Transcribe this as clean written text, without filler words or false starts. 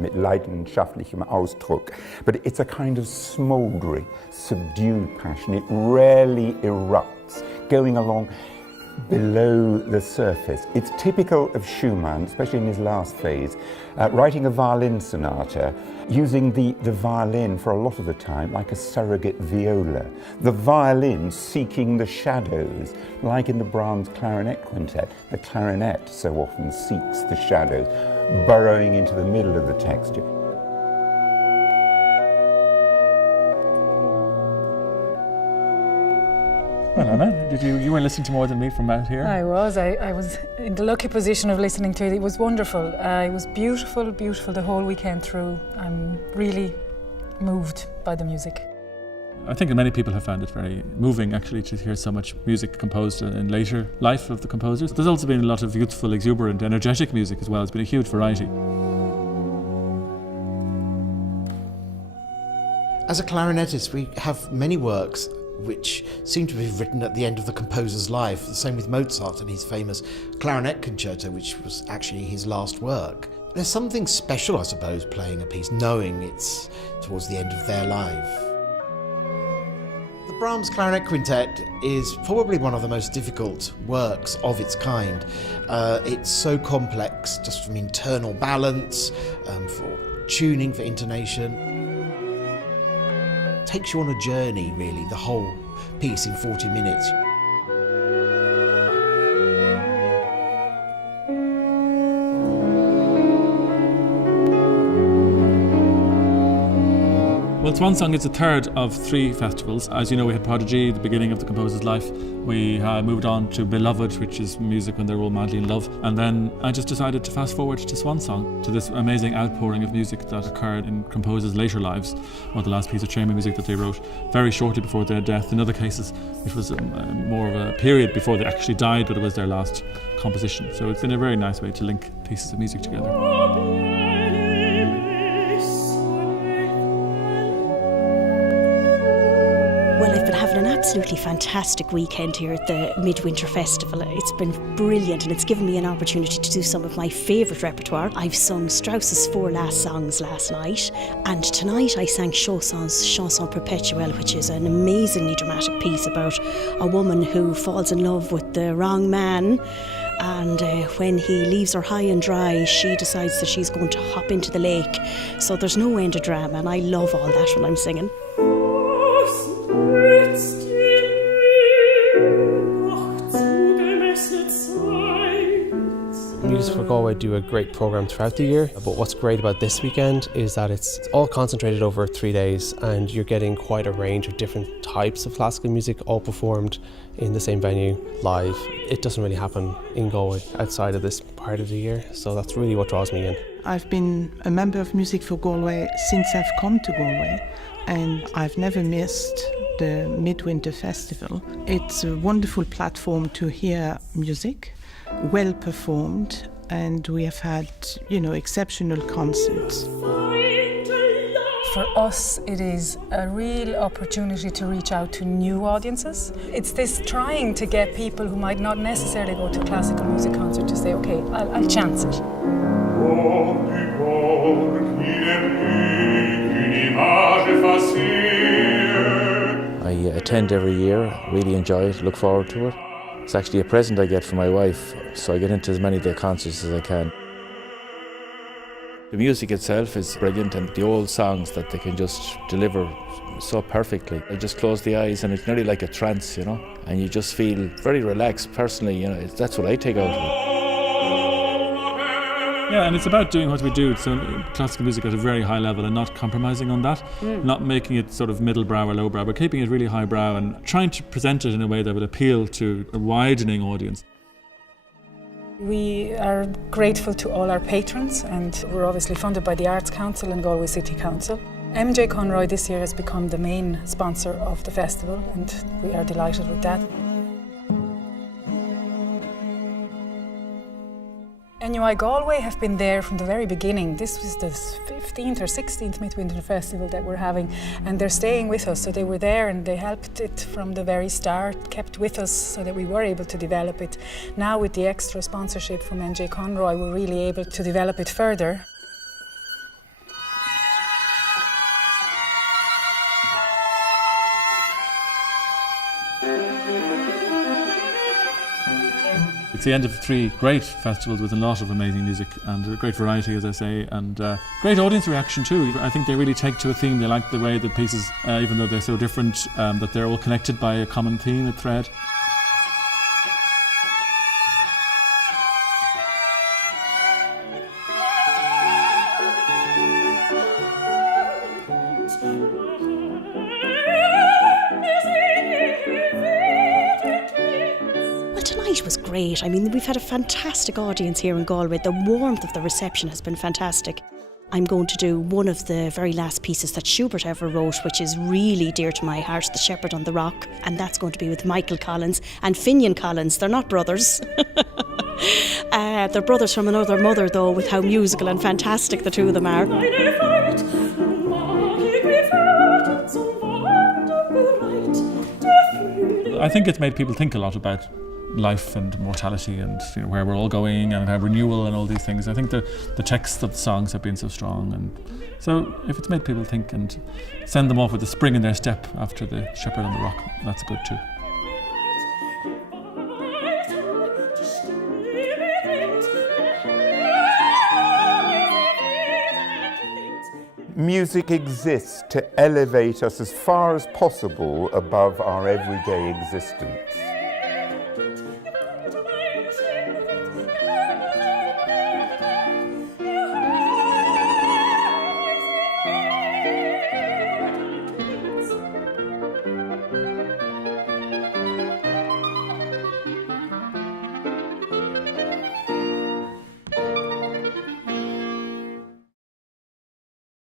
mit leidenschaftlichem Ausdruck. But it's a kind of smouldering, subdued passion. It rarely erupts, going along below the surface. It's typical of Schumann, especially in his last phase, writing a violin sonata, using the violin for a lot of the time like a surrogate viola. The violin seeking the shadows, like in the Brahms clarinet quintet. The clarinet so often seeks the shadows, burrowing into the middle of the texture. Well, Anna, you were listening to more than me from out here? I was. I was in the lucky position of listening to it. It was wonderful. It was beautiful, beautiful the whole weekend through. I'm really moved by the music. I think many people have found it very moving, actually, to hear so much music composed in later life of the composers. There's also been a lot of youthful, exuberant, energetic music as well. It's been a huge variety. As a clarinetist, we have many works which seem to be written at the end of the composer's life. The same with Mozart and his famous clarinet concerto, which was actually his last work. There's something special, I suppose, playing a piece, knowing it's towards the end of their life. The Brahms Clarinet Quintet is probably one of the most difficult works of its kind. It's so complex, just from internal balance, for tuning, for intonation. Takes you on a journey, really, the whole piece in 40 minutes. Well, Swansong is the third of 3 festivals. As you know, we had Prodigy, the beginning of the composer's life. We moved on to Beloved, which is music when they're all madly in love. And then I just decided to fast forward to Swansong, to this amazing outpouring of music that occurred in composers' later lives, or the last piece of chamber music that they wrote very shortly before their death. In other cases, it was more of a period before they actually died, but it was their last composition. So it's been a very nice way to link pieces of music together. Well, I've been having an absolutely fantastic weekend here at the Midwinter Festival. It's been brilliant and it's given me an opportunity to do some of my favourite repertoire. I've sung Strauss's 4 last songs last night, and tonight I sang Chausson's Chanson Perpetuelle, which is an amazingly dramatic piece about a woman who falls in love with the wrong man, and when he leaves her high and dry, she decides that she's going to hop into the lake. So there's no end of drama, and I love all that when I'm singing. Music for Galway do a great programme throughout the year, but what's great about this weekend is that it's all concentrated over 3 days, and you're getting quite a range of different types of classical music all performed in the same venue live. It doesn't really happen in Galway outside of this part of the year, so that's really what draws me in. I've been a member of Music for Galway since I've come to Galway, and I've never missed the Midwinter Festival. It's a wonderful platform to hear music, well performed, and we have had, exceptional concerts. For us, it is a real opportunity to reach out to new audiences. It's this trying to get people who might not necessarily go to a classical music concert to say, okay, I'll chance it. I attend every year, really enjoy it, look forward to it. It's actually a present I get from my wife, so I get into as many of their concerts as I can. The music itself is brilliant, and the old songs that they can just deliver so perfectly. I just close the eyes and it's nearly like a trance, and you just feel very relaxed personally, that's what I take out of it. Yeah, and it's about doing what we do, so classical music at a very high level and not compromising on that, not making it sort of middle-brow or low-brow, but keeping it really high-brow and trying to present it in a way that would appeal to a widening audience. We are grateful to all our patrons, and we're obviously funded by the Arts Council and Galway City Council. MJ Conroy this year has become the main sponsor of the festival, and we are delighted with that. NUI Galway have been there from the very beginning. This was the 15th or 16th Midwinter Festival that we're having, and they're staying with us. So they were there and they helped it from the very start, kept with us so that we were able to develop it. Now with the extra sponsorship from NJ Conroy, we're really able to develop it further. It's the end of 3 great festivals with a lot of amazing music and a great variety, as I say, and great audience reaction too. I think they really take to a theme. They like the way the pieces, even though they're so different, that they're all connected by a common theme, a thread. Tonight was great. I mean, we've had a fantastic audience here in Galway. The warmth of the reception has been fantastic. I'm going to do one of the very last pieces that Schubert ever wrote, which is really dear to my heart, The Shepherd on the Rock, and that's going to be with Michael Collins and Finghin Collins. They're not brothers. They're brothers from another mother, though, with how musical and fantastic the two of them are. I think it's made people think a lot about life and mortality and where we're all going and renewal and all these things. I think the texts of the songs have been so strong, and so if it's made people think and send them off with a spring in their step after The Shepherd on the Rock, that's good too. Music exists to elevate us as far as possible above our everyday existence.